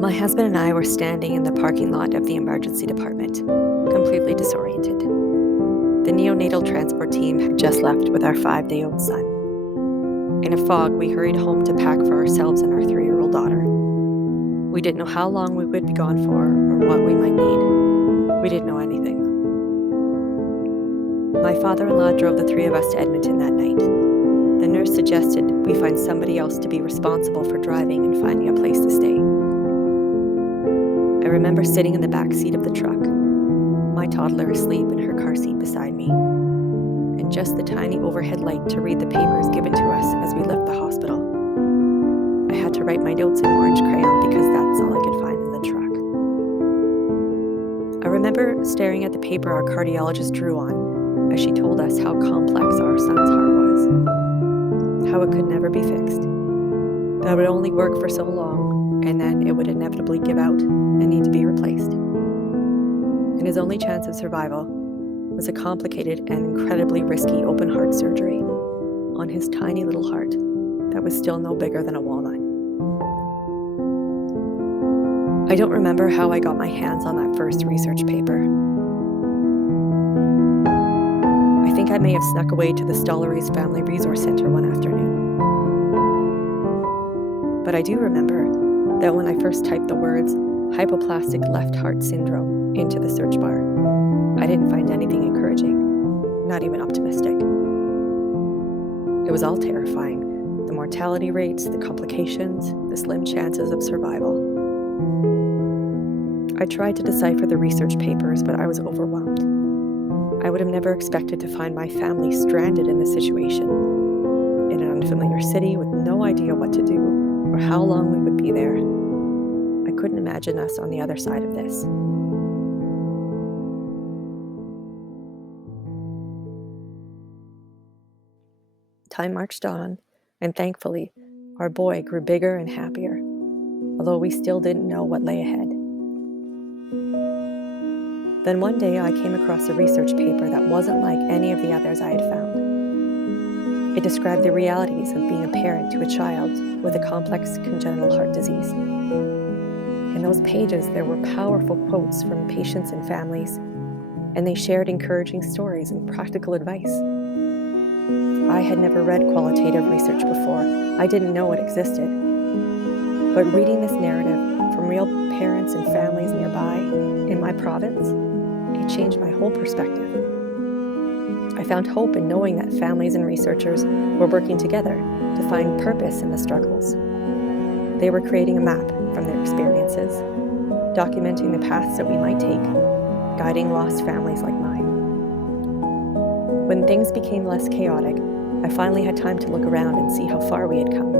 My husband and I were standing in the parking lot of the emergency department, completely disoriented. The neonatal transport team had just left with our 5-day-old son. In a fog, we hurried home to pack for ourselves and our 3-year-old daughter. We didn't know how long we would be gone for or what we might need. We didn't know anything. My father-in-law drove the 3 of us to Edmonton that night. The nurse suggested we find somebody else to be responsible for driving and finding a place to stay. I remember sitting in the back seat of the truck, my toddler asleep in her car seat beside me, and just the tiny overhead light to read the papers given to us as we left the hospital. I had to write my notes in orange crayon because that's all I could find in the truck. I remember staring at the paper our cardiologist drew on as she told us how complex our son's heart was, how it could never be fixed, that it would only work for so long, and then it would inevitably give out and need to be replaced. And his only chance of survival was a complicated and incredibly risky open heart surgery on his tiny little heart that was still no bigger than a walnut. I don't remember how I got my hands on that first research paper. I think I may have snuck away to the Stollery's Family Resource Center one afternoon. But I do remember that when I first typed the words hypoplastic left heart syndrome into the search bar, I didn't find anything encouraging, not even optimistic. It was all terrifying. The mortality rates, the complications, the slim chances of survival. I tried to decipher the research papers, but I was overwhelmed. I would have never expected to find my family stranded in this situation, in an unfamiliar city with no idea what to do or how long we would be there. I couldn't imagine us on the other side of this. Time marched on, and thankfully, our boy grew bigger and happier, although we still didn't know what lay ahead. Then one day I came across a research paper that wasn't like any of the others I had found. It described the realities of being a parent to a child with a complex congenital heart disease. In those pages, there were powerful quotes from patients and families, and they shared encouraging stories and practical advice. I had never read qualitative research before. I didn't know it existed. But reading this narrative from real parents and families nearby in my province, it changed my whole perspective. I found hope in knowing that families and researchers were working together to find purpose in the struggles. They were creating a map from their experiences, documenting the paths that we might take, guiding lost families like mine. When things became less chaotic, I finally had time to look around and see how far we had come.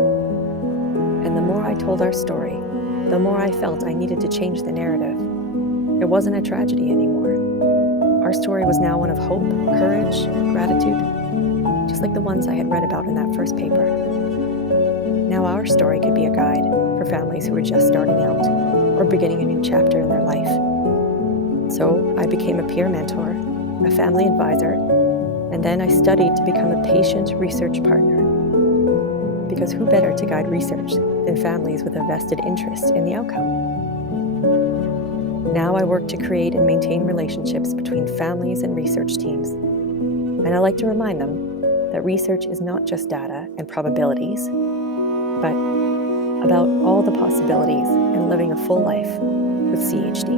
And the more I told our story, the more I felt I needed to change the narrative. It wasn't a tragedy anymore. Our story was now one of hope, courage, gratitude, just like the ones I had read about in that first paper. Now our story could be a guide for families who were just starting out or beginning a new chapter in their life. So I became a peer mentor, a family advisor, and then I studied to become a patient research partner. Because who better to guide research than families with a vested interest in the outcome? Now I work to create and maintain relationships between families and research teams. And I like to remind them that research is not just data and probabilities, but about all the possibilities in living a full life with CHD.